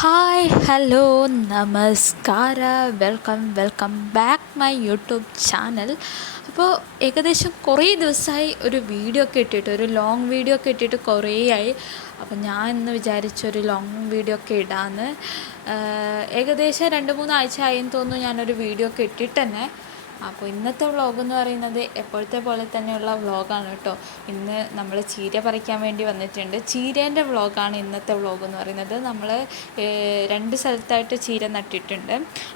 Hi hello നമസ്കാര welcome back my YouTube channel. അപ്പോൾ ഏകദേശം കുറേ ദിവസമായി ഒരു വീഡിയോ ഒക്കെ ഇട്ടിട്ട്, ഒരു ലോങ് വീഡിയോ ഒക്കെ ഇട്ടിട്ട് കുറേ ആയി. അപ്പോൾ ഞാൻ ഇന്ന് വിചാരിച്ചൊരു ലോങ് വീഡിയോ ഒക്കെ ഇടാമെന്ന്. ഏകദേശം 2-3 ആഴ്ച ആയെന്ന് തോന്നുന്നു ഞാനൊരു വീഡിയോ ഒക്കെ ഇട്ടിട്ട് തന്നെ. അപ്പോൾ ഇന്നത്തെ വ്ളോഗ് എന്ന് പറയുന്നത് എപ്പോഴത്തെ പോലെ തന്നെയുള്ള വ്ളോഗാണ് കേട്ടോ. ഇന്ന് നമ്മൾ ചീര പറിക്കാൻ വേണ്ടി വന്നിട്ടുണ്ട്. ചീരേൻ്റെ വ്ളോഗാണ് ഇന്നത്തെ വ്ളോഗ് എന്ന് പറയുന്നത്. നമ്മൾ 2 സ്ഥലത്തായിട്ട് ചീര നട്ടിട്ടുണ്ട്.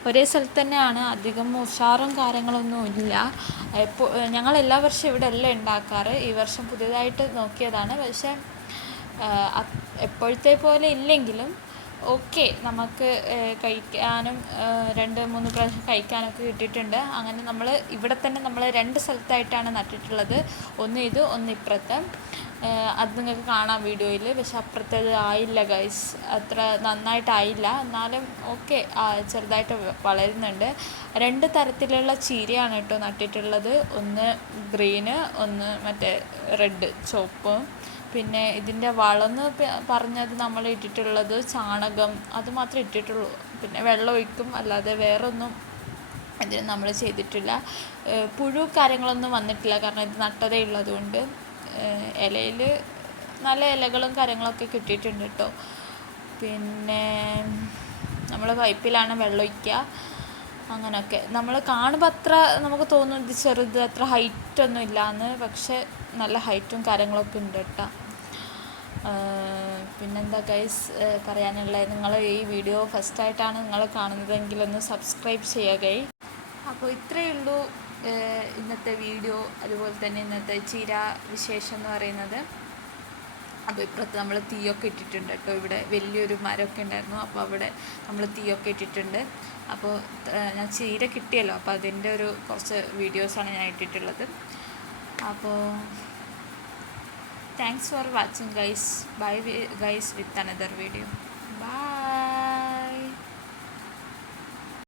ഒരേ സ്ഥലത്ത് തന്നെയാണ്, അധികം ഉഷാറും കാര്യങ്ങളൊന്നും ഇല്ല. ഞങ്ങൾ എല്ലാ വർഷവും ഇവിടെ അല്ല ഉണ്ടാക്കാറ്. ഈ വർഷം പുതിയതായിട്ട് നോക്കിയതാണ്. പക്ഷേ എപ്പോഴത്തെ പോലെ ഇല്ലെങ്കിലും ഓക്കെ, നമുക്ക് കഴിക്കാനും 2-3 പ്രാവശ്യം കഴിക്കാനൊക്കെ കിട്ടിയിട്ടുണ്ട്. അങ്ങനെ നമ്മൾ ഇവിടെ തന്നെ നമ്മൾ 2 സ്ഥലത്തായിട്ടാണ് നട്ടിട്ടുള്ളത്. ഒന്ന് ഇത്, ഒന്ന് ഇപ്പുറത്ത്. അത് നിങ്ങൾക്ക് കാണാം വീഡിയോയിൽ. പക്ഷെ അപ്പുറത്തേത് ആയില്ല ഗൈസ്, അത്ര നന്നായിട്ടായില്ല. എന്നാലും ഓക്കെ, ചെറുതായിട്ട് വളരുന്നുണ്ട്. 2 തരത്തിലുള്ള ചീരയാണ് കേട്ടോ നട്ടിട്ടുള്ളത്. ഒന്ന് ഗ്രീന്, ഒന്ന് മറ്റേ റെഡ്, ചുവപ്പ്. പിന്നെ ഇതിൻ്റെ വളമെന്ന് പറഞ്ഞത് നമ്മൾ ഇട്ടിട്ടുള്ളത് ചാണകം, അത് മാത്രമേ ഇട്ടിട്ടുള്ളൂ. പിന്നെ വെള്ളം ഒഴിക്കും, അല്ലാതെ വേറെ ഒന്നും ഇതിന് നമ്മൾ ചെയ്തിട്ടില്ല. പുഴു കാര്യങ്ങളൊന്നും വന്നിട്ടില്ല, കാരണം ഇത് നട്ടതേ ഉള്ളതുകൊണ്ട്. ഇലയിൽ നല്ല ഇലകളും കാര്യങ്ങളൊക്കെ കിട്ടിയിട്ടുണ്ട് കേട്ടോ. പിന്നെ നമ്മൾ പൈപ്പിലാണ് വെള്ളം ഒഴിക്കുക. അങ്ങനെയൊക്കെ നമ്മൾ കാണുമ്പോൾ അത്ര നമുക്ക് തോന്നും ഇത് ചെറുത്, അത്ര ഹൈറ്റൊന്നും ഇല്ലയെന്ന്. പക്ഷെ നല്ല ഹൈറ്റും കാര്യങ്ങളൊക്കെ ഉണ്ട് കേട്ടോ. പിന്നെന്താ ഗൈസ് പറയാനുള്ളത്, നിങ്ങൾ ഈ വീഡിയോ ഫസ്റ്റായിട്ടാണ് നിങ്ങൾ കാണുന്നതെങ്കിൽ ഒന്ന് സബ്സ്ക്രൈബ് ചെയ്യുക. അപ്പോൾ ഇത്രയേ ഉള്ളൂ ഇന്നത്തെ വീഡിയോ. അതുപോലെ തന്നെ ഇന്നത്തെ ചീര വിശേഷം എന്ന് പറയുന്നത്. അപ്പോൾ ഇപ്പുറത്ത് നമ്മൾ തീയൊക്കെ ഇട്ടിട്ടുണ്ട് കേട്ടോ. ഇവിടെ വലിയൊരു മരമൊക്കെ ഉണ്ടായിരുന്നു, അപ്പോൾ അവിടെ നമ്മൾ തീയൊക്കെ ഇട്ടിട്ടുണ്ട്. അപ്പോൾ ഞാൻ ചീര കിട്ടിയല്ലോ, അപ്പോൾ അതിൻ്റെ കുറച്ച് വീഡിയോസാണ് ഞാൻ ഇട്ടിട്ടുള്ളത്. അപ്പോൾ thanks for watching guys. Bye guys with another video. Bye.